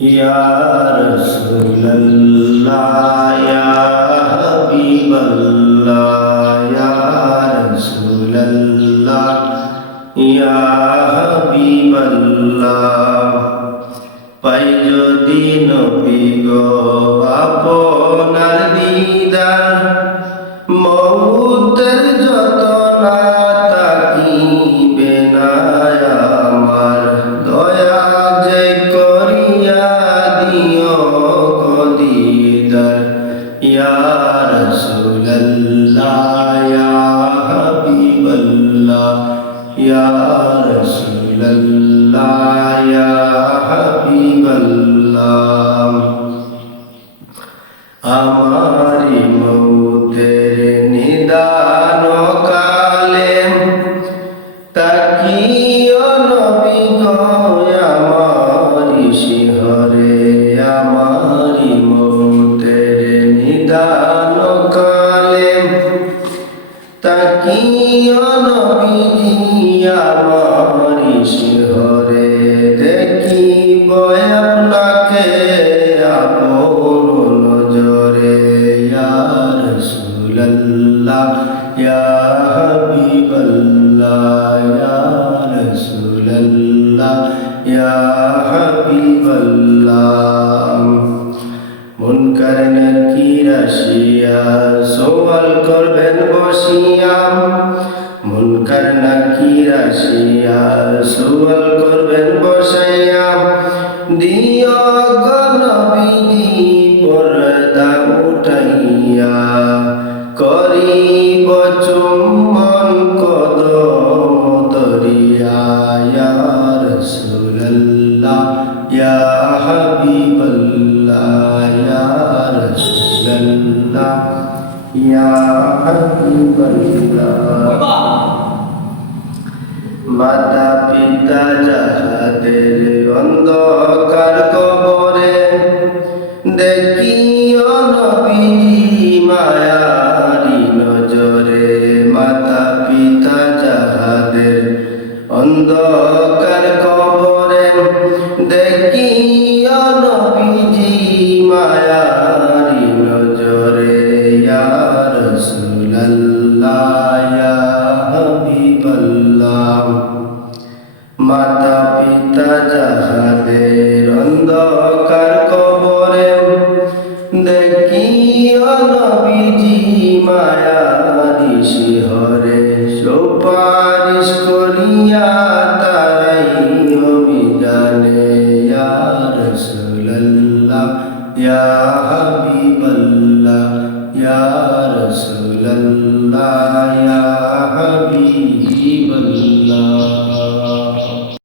ইয়া রাসূলুল্লাহ ইয়া হাবিবাল্লাহ ইয়া রাসূলুল্লাহ ইয়া হাবিবাল্লাহ পাই যদি নবী গো আপনার দিদার মউতের যতনা তাকিবে না আমার দয়া যে করিয়া দিও গো দিদার ইয়া রাসূলুল্লাহ ইয়া হাবিবাল্লাহ ইয়া রাসূলুল্লাহ ইয়া হাবিবাল্লাহ আমারি মউতের নিদান কালে তাকিও নবী গো আমারি শিহরে আমারি মউতের নিদান কালে তাকিও নবীজি আমারি শিহরে দেখিব আপনাকে আপন নজরে ইয়া রাসূলুল্লাহ ইয়া হাবিবাল্লাহ ইয়া রাসূলুল্লাহ ইয়া হাবিবাল্লাহ মুনকার নাকির আসিয়া সওয়াল করবেন বসিয়া মুনকার নাকির আসিয়া সওয়াল করবেন বসাইয়া দিও গো নবীজি পর্দা উঠাইয়া করিব চুম্বন কদম দরিয়া ইয়া রাসূলুল্লাহ ইয়া হাবিবাল্লাহ ইয়া রাসূলুল্লাহ ইয়া হাবিবাল্লাহ মাতা পিতা যাহাদের অন্ধকার কবরে দেখিও নবীজি মায়ারি নজরে মাতা পিতা যাহাদের অন্ধকার কবরে দেখিও নবীজি মায়ারি নজরে ইয়া রাসূলুল্লাহ ইয়া হাবিবাল্লাহ মাতা পিতা যাহাদের অন্ধকার কবরে দেখিও নবীজি মায়ারি শিহরে সুপারিশ করিয়া তারাই অভিযানে ইয়া রাসূলুল্লাহ ইয়া হাবিবাল্লাহ ইয়া রাসূলুল্লাহ ইয়া